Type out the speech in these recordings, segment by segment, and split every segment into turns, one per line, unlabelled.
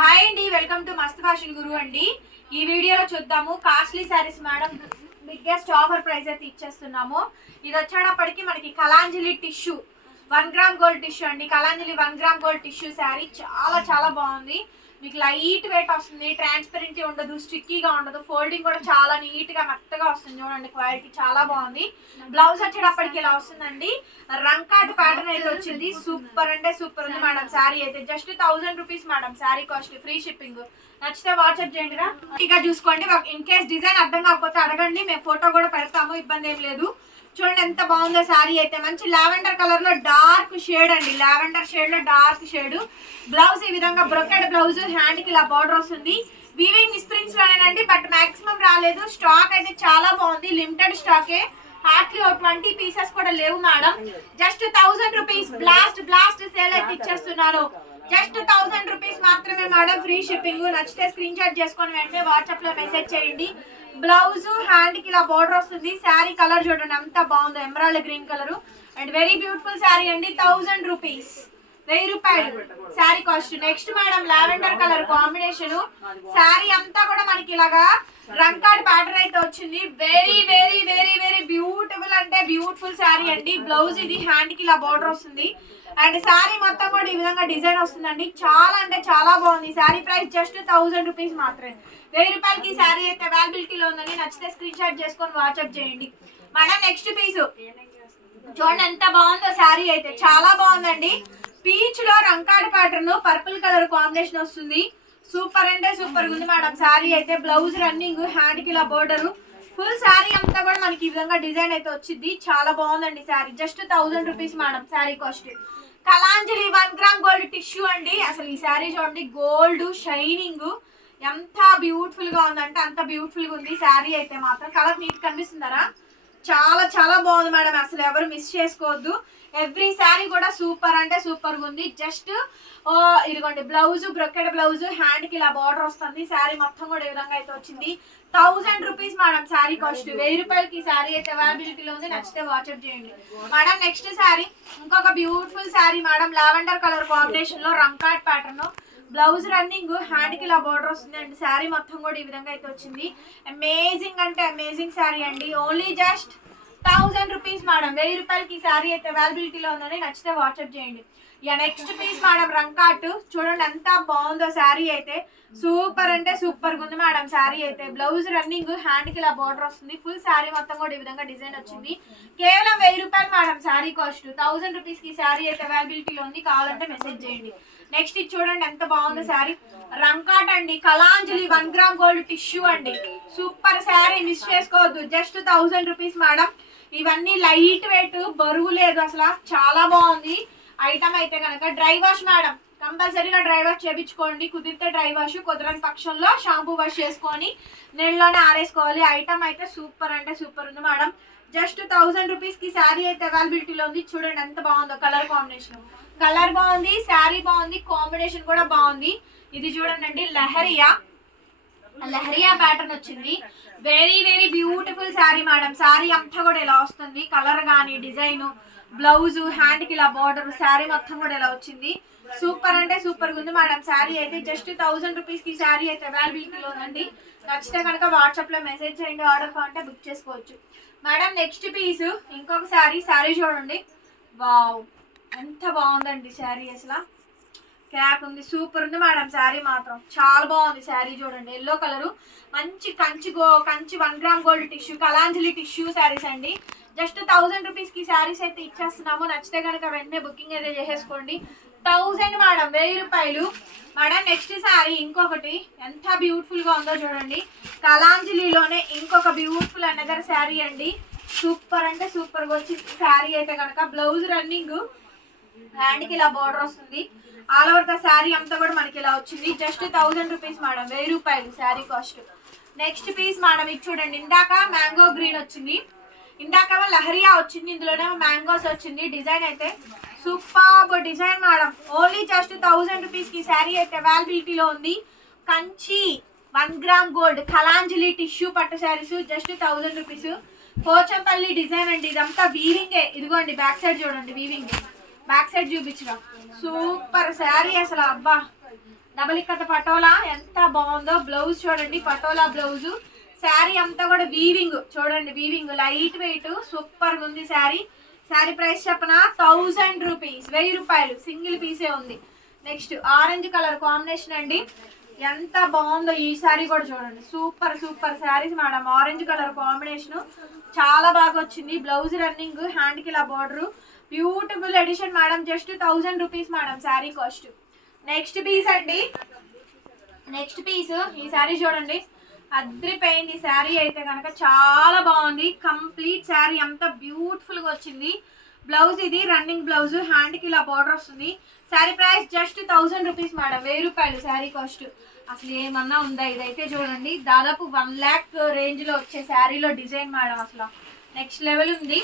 Hi అండి welcome to Mast fashion Guru అండి. ఈ వీడియోలో చూద్దాము costly saris madam biggest offer price అయితే ఇచ్చేస్తున్నాము. ఇది వచ్చేటప్పటికి మనకి Kalanjali tissue one gram gold tissue అండి. Kalanjali one gram gold tissue sari చాలా చాలా బాగుంది. మీకు లైట్ వెయిట్ వస్తుంది ట్రాన్స్పరెంటీ ఉండదు స్టిక్కీగా ఉండదు. ఫోల్డింగ్ కూడా చాలా నీట్గా మెత్తగా వస్తుంది చూడండి క్వాలిటీ చాలా బాగుంది. బ్లౌజ్ వచ్చేటప్పటికి ఇలా వస్తుందండి. రంకాట్ ప్యాటర్న్ అయితే వచ్చింది. సూపర్ అంటే సూపర్ ఉంది మేడం శారీ అయితే. Just thousand rupees madam sari cost free shipping నచ్చితే వాట్సాప్ చేయండి రా. చూసుకోండి. ఇన్ కేస్ డిజైన్ అర్థం కాకపోతే అడగండి. మేము ఫోటో కూడా పెడతాము ఇబ్బంది ఏం లేదు. చూడండి ఎంత బాగుందో శారీ అయితే. మంచి లావెండర్ కలర్లో డార్క్ షేడ్ అండి. లావెండర్ షేడ్లో డార్క్ షేడ్. బ్లౌజ్ ఈ విధంగా బ్రొకెడ్ బ్లౌజ్ హ్యాండ్కి ఇలా బార్డర్ వస్తుంది. వివింగ్ మిస్ప్రింట్స్ లోనేనండి బట్ మాక్సిమం రాలేదు. స్టాక్ అయితే చాలా బాగుంది. లిమిటెడ్ స్టాకే హార్ట్లీ ఒక ట్వంటీ పీసెస్ కూడా లేవు madam. Just thousand rupees blast blast sale అయితే ఇచ్చేస్తున్నారు. జస్ట్ థౌసండ్ రూపీస్ మాత్రమే మేడం. ఫ్రీ షిప్పింగ్ నచ్చితే స్క్రీన్ షాట్ చేసుకొని వెంటనే వాట్సాప్లో మెసేజ్ చేయండి. బ్లౌజ్ హ్యాండ్కి ఇలా బార్డర్ వస్తుంది. శారీ కలర్ చూడండి ఎంత బాగుందో. Emerald green colour. And very beautiful sari అండి థౌసండ్ రూపీస్. వెయ్యి రూపాయలు. Sari cost. Next madam lavender colour combination sari అంతా కూడా మనకి ఇలాగా రంకాడ్ ప్యాటర్న్ అయితే వచ్చింది. Very very very very beautiful అంటే బ్యూటిఫుల్ శారీ అండి. బ్లౌజ్ ఇది హ్యాండ్కి ఇలా బార్డర్ వస్తుంది. అండ్ శారీ మొత్తం కూడా ఈ విధంగా డిజైన్ వస్తుందండి. చాలా అంటే చాలా బాగుంది. Sari price just thousand rupees మాత్రమే. వెయ్యి రూపాయలకి శారీ అయితే అవైలబిలిటీలో ఉందండి. నచ్చితే స్క్రీన్ షాట్ చేసుకొని వాట్సాప్ చేయండి. మన నెక్స్ట్ పీస్ చూడండి ఎంత బాగుందో శారీ అయితే. చాలా బాగుందండి. పీచ్లో రంకాడ్ ప్యాటర్న్ పర్పుల్ కలర్ కాంబినేషన్ వస్తుంది. సూపర్ అంటే సూపర్ ఉంది మేడం శారీ అయితే బ్లౌజ్ రన్నింగ్ హ్యాండ్కి ఇలా బోర్డర్ ఫుల్ శారీ అంతా కూడా మనకి ఈ విధంగా డిజైన్ అయితే వచ్చింది. చాలా బాగుందండి sari just thousand rupees madam sari cost Kalanjali one gram gold tissue అండి. అసలు ఈ శారీ చూడండి గోల్డ్ షైనింగ్ ఎంత బ్యూటిఫుల్గా ఉందంటే అంత బ్యూటిఫుల్గా ఉంది. శారీ అయితే మాత్రం. కలర్ నీట్ కనిపిస్తుందరా చాలా చాలా బాగుంది మేడం. అసలు ఎవరు మిస్ చేసుకోవద్దు. ఎవ్రీ శారీ కూడా సూపర్ అంటే సూపర్గా ఉంది జస్ట్ ఇదిగోండి బ్లౌజ్ బ్రొకెడ్ బ్లౌజ్ హ్యాండ్కి ఇలా బార్డర్ వస్తుంది. శారీ మొత్తం కూడా ఈ విధంగా అయితే వచ్చింది. Thousand rupees madam sari cost వెయ్యి రూపాయలకి ఈ శారీ అయితే అవైలబిలిటీలో ఉంది. నచ్చితే వాట్సాప్ చేయండి. మేడం నెక్స్ట్ శారీ ఇంకొక beautiful sari madam lavender colour కాంబినేషన్లో రంకాట్ ప్యాటర్న్ బ్లౌజ్ రన్నింగ్ హ్యాండ్కి ఇలా బార్డర్ వస్తుంది అండ్ శారీ మొత్తం కూడా ఈ విధంగా అయితే వచ్చింది. అమేజింగ్ అంటే అమేజింగ్ శారీ అండి. Only just thousand rupees madam. వెయ్యి రూపాయలకి ఈ శారీ అయితే అవైలబిలిటీలో ఉందని నచ్చితే వాట్సాప్ చేయండి. ఇక నెక్స్ట్ పీస్ మేడం రంకాట్. చూడండి ఎంత బాగుందో శారీ అయితే. సూపర్ అంటే సూపర్గా ఉంది మేడం శారీ అయితే. బ్లౌజ్ రన్నింగ్ హ్యాండ్కి ఇలా బార్డర్ వస్తుంది. ఫుల్ శారీ మొత్తం కూడా ఈ విధంగా డిజైన్ వచ్చింది. కేవలం వెయ్యి రూపాయలు మేడం శారీ కాస్ట్ థౌసండ్ రూపీస్కి శారీ అయితే అవైలబిలిటీలో ఉంది. కావాలంటే మెసేజ్ చేయండి. నెక్స్ట్ ఇది చూడండి ఎంత బాగుందో శారీ. రంకాట్ అండి. Kalanjali one gram gold tissue అండి. సూపర్ శారీ మిస్ చేసుకోవద్దు. Just thousand rupees madam. ఇవన్నీ లైట్ వెయిట్ బరువు లేదు అసలు. చాలా బాగుంది. ఐటమ్ అయితే కనుక డ్రై వాష్ మేడం కంపల్సరీగా డ్రై వాష్ చేయించుకోండి కుదిరితే డ్రై వాష్ కుదరని పక్షంలో షాంపూ వాష్ చేసుకొని నీళ్ళలోనే ఆరేసుకోవాలి. ఐటమ్ అయితే సూపర్ అంటే సూపర్ ఉంది మేడం. జస్ట్ థౌసండ్ రూపీస్కి శారీ అయితే అవైలబిలిటీలో ఉంది. చూడండి ఎంత బాగుందో కలర్ కాంబినేషన్. కలర్ బాగుంది శారీ బాగుంది కాంబినేషన్ కూడా బాగుంది. ఇది చూడండి లహరియా. లహరియా ప్యాటర్న్ వచ్చింది. Very very beautiful sari madam sari అంతా కూడా ఇలా వస్తుంది. కలర్ కానీ డిజైన్ బ్లౌజ్ హ్యాండ్కి ఇలా బార్డర్ శారీ మొత్తం కూడా ఇలా వచ్చింది. సూపర్ అంటే సూపర్ ఉంది మేడం శారీ అయితే జస్ట్ థౌసండ్ రూపీస్కి శారీ అయితే అవైలబిలిటీలో ఉందండి. నచ్చితే కనుక వాట్సాప్లో మెసేజ్ చేయండి ఆర్డర్ కావాలంటే బుక్ చేసుకోవచ్చు. మేడం నెక్స్ట్ పీస్ ఇంకొక శారీ శారీ చూడండి. వావ్ ఎంత బాగుందండి శారీ అసలు. క్రాక్ ఉంది సూపర్ ఉంది మేడం శారీ మాత్రం. చాలా బాగుంది శారీ చూడండి. ఎల్లో కలర్ మంచి Kanchi go Kanchi one gram gold tissue Kalanjali tissue saris అండి. జస్ట్ థౌసండ్ రూపీస్కి శారీస్ అయితే ఇచ్చేస్తున్నాము. నచ్చితే కనుక వెంటనే బుకింగ్ అయితే చేసేసుకోండి. థౌసండ్ మేడం వెయ్యి రూపాయలు. మేడం నెక్స్ట్ శారీ ఇంకొకటి. ఎంత బ్యూటిఫుల్గా ఉందో చూడండి. కలాంజలిలోనే ఇంకొక బ్యూటిఫుల్ అనదర్ శారీ అండి. సూపర్ అంటే సూపర్గా వచ్చి శారీ అయితే కనుక బ్లౌజ్ రన్నింగ్ హ్యాండ్కి ఇలా బార్డర్ వస్తుంది. ఆల్ ఓవర్ ద శారీ అంతా కూడా మనకి ఇలా వచ్చింది. జస్ట్ థౌసండ్ రూపీస్ మేడం వెయ్యి రూపాయలు sari cost next piece madam ఇది చూడండి. ఇందాక మ్యాంగో గ్రీన్ వచ్చింది. ఇందాక లహరియా వచ్చింది. ఇందులోనే మ్యాంగోస్ వచ్చింది. డిజైన్ అయితే super design madam only just thousand రూపీస్కి శారీ అయితే అవైలబిలిటీలో ఉంది. Kanchi one gram gold Kalanjali tissue పట్టు saris just thousand rupees Pochampalli design అండి. ఇదంతా వీవింగే ఇదిగోండి బ్యాక్ సైడ్ చూడండి వీవింగే బ్యాక్ సైడ్ చూపించిన. సూపర్ శారీ అసలు అబ్బా. డబల్ ఇక్కత పటోలా ఎంత బాగుందో బ్లౌజ్ చూడండి పటోలా బ్లౌజ్. శారీ అంతా కూడా వీవింగ్ చూడండి వీవింగ్ లైట్ వెయిట్ సూపర్గా ఉంది శారీ. శారీ ప్రైస్ చెప్పిన? థౌజండ్ రూపీస్ వెయ్యి రూపాయలు. సింగిల్ పీసే ఉంది. నెక్స్ట్ ఆరెంజ్ కలర్ కాంబినేషన్ అండి. ఎంత బాగుందో ఈ శారీ కూడా చూడండి. Super super saris madam. Orange colour combination చాలా బాగా వచ్చింది. బ్లౌజ్ రన్నింగ్ హ్యాండ్కి ఇలా border beautiful edition madam. Just thousand rupees madam sari cost next piece అండి. నెక్స్ట్ పీస్ ఈ శారీ చూడండి. అద్రిపోయింది. ఈ శారీ అయితే కనుక చాలా బాగుంది. కంప్లీట్ శారీ అంత బ్యూటిఫుల్గా వచ్చింది. బ్లౌజ్ ఇది రన్నింగ్ బ్లౌజ్ హ్యాండ్కి ఇలా బార్డర్ వస్తుంది. Sari price just thousand rupees madam. వెయ్యి రూపాయలు శారీ కాస్ట్ అసలు ఏమన్నా ఉందా? ఇదైతే చూడండి. దాదాపు వన్ ల్యాక్ రేంజ్లో వచ్చే శారీలో డిజైన్ మేడం అసలు. నెక్స్ట్ లెవెల్ ఉంది.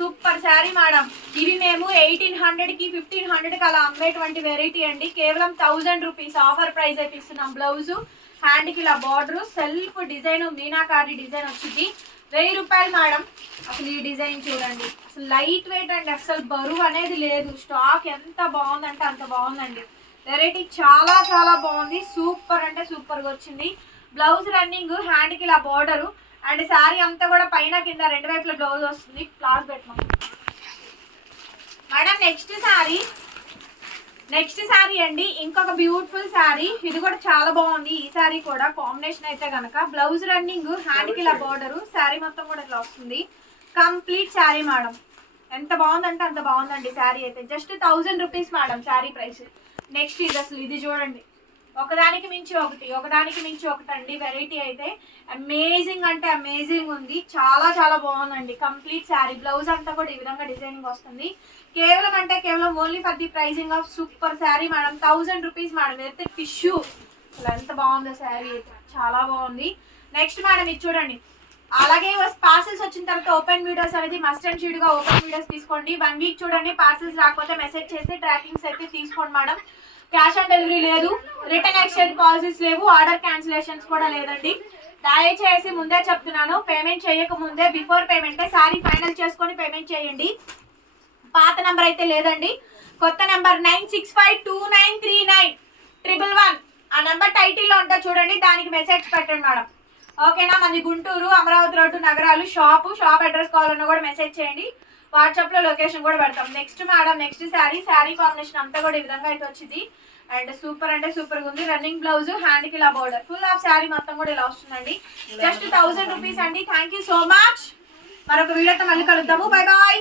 Super sari madam. ఇవి మేము ఎయిటీన్ హండ్రెడ్కి ఫిఫ్టీన్ హండ్రెడ్కి అలా అమ్మేటువంటి వెరైటీ అండి. కేవలం థౌజండ్ రూపీస్ ఆఫర్ ప్రైస్ అయితే ఇస్తున్నాం. బ్లౌజ్ హ్యాండ్కి ఇలా border self design meenakari design వచ్చింది. వెయ్యి రూపాయలు మేడం. అసలు ఈ డిజైన్ చూడండి. అసలు లైట్ వెయిట్ అండి. అసలు బరువు అనేది లేదు. స్టాక్ ఎంత బాగుందంటే అంత బాగుందండి. వెరైటీ చాలా చాలా బాగుంది. సూపర్ అంటే సూపర్గా వచ్చింది. బ్లౌజ్ రన్నింగ్ హ్యాండ్కి ఇలా బార్డరు. అండ్ శారీ అంతా కూడా పైన కింద రెండు వైపుల బ్లౌజ్ వస్తుంది. క్లాస్ పెట్టమని madam next sari. Next sari అండి. ఇంకొక బ్యూటిఫుల్ శారీ. ఇది కూడా చాలా బాగుంది. ఈ శారీ కూడా కాంబినేషన్ అయితే కనుక బ్లౌజ్ రన్నింగ్ హ్యాండ్ ఇలా బార్డర్ శారీ మొత్తం కూడా ఇట్లా వస్తుంది. కంప్లీట్ శారీ మేడం ఎంత బాగుందంటే అంత బాగుందండి శారీ అయితే. Just thousand rupees madam sari price next ఇది అసలు ఇది చూడండి. ఒకదానికి మించి ఒకటి ఒకదానికి మించి ఒకటి అండి వెరైటీ అయితే అమేజింగ్ అంటే అమేజింగ్ ఉంది. చాలా చాలా బాగుందండి. కంప్లీట్ శారీ బ్లౌజ్ అంతా కూడా ఈ విధంగా డిజైనింగ్ వస్తుంది. కేవలం అంటే కేవలం only for the pricing of super sari madam thousand rupees madam అయితే టిష్యూ అసలు ఎంత బాగుందో శారీ అయితే. చాలా బాగుంది. నెక్స్ట్ మేడం ఇది చూడండి. అలాగే పార్సల్స్ వచ్చిన తర్వాత ఓపెన్ వీడియోస్ అనేది మస్ట్ అండ్ షీడ్గా ఓపెన్ వీడియోస్ తీసుకోండి. వన్ వీక్ చూడండి పార్సల్స్ రాకపోతే మెసేజ్ చేసి ట్రాకింగ్స్ అయితే తీసుకోండి మేడం క్యాష్ ఆన్ డెలివరీ లేదు రిటర్న్ ఎక్స్చేంజ్ పాలసీస్ లేవు ఆర్డర్ క్యాన్సిలేషన్స్ కూడా లేదండి. దయచేసి ముందే చెప్తున్నాను పేమెంట్ చేయక ముందే బిఫోర్ పేమెంటే సారీ ఫైనల్ చేసుకొని పేమెంట్ చేయండి. పాత నెంబర్ అయితే లేదండి. కొత్త number nine six five two nine three nine triple one. ఆ నెంబర్ టైటిల్లో ఉంటే చూడండి దానికి మెసేజ్ పెట్టండి మేడం. ఓకేనా? మంది గుంటూరు అమరావతి రోడ్డు నగరాలు షాపు షాప్ అడ్రస్ కావాలన్నా కూడా మెసేజ్ చేయండి. వాట్సాప్లో లొకేషన్ కూడా పెడతాం. Next madam next saree saree combination అంతా కూడా ఈ విధంగా అయితే వచ్చింది. అండ్ సూపర్ అంటే సూపర్గా ఉంది. రన్నింగ్ బ్లౌజ్ హ్యాండ్కి ఇలా బోర్డర్ ఫుల్ ఆఫ్ శారీ మొత్తం కూడా ఇలా వస్తుందండి. జస్ట్ థౌసండ్ రూపీస్ అండి. థ్యాంక్ యూ సో మచ్ మరొక వీడియోతో మళ్ళీ కలుద్దాము. Bye bye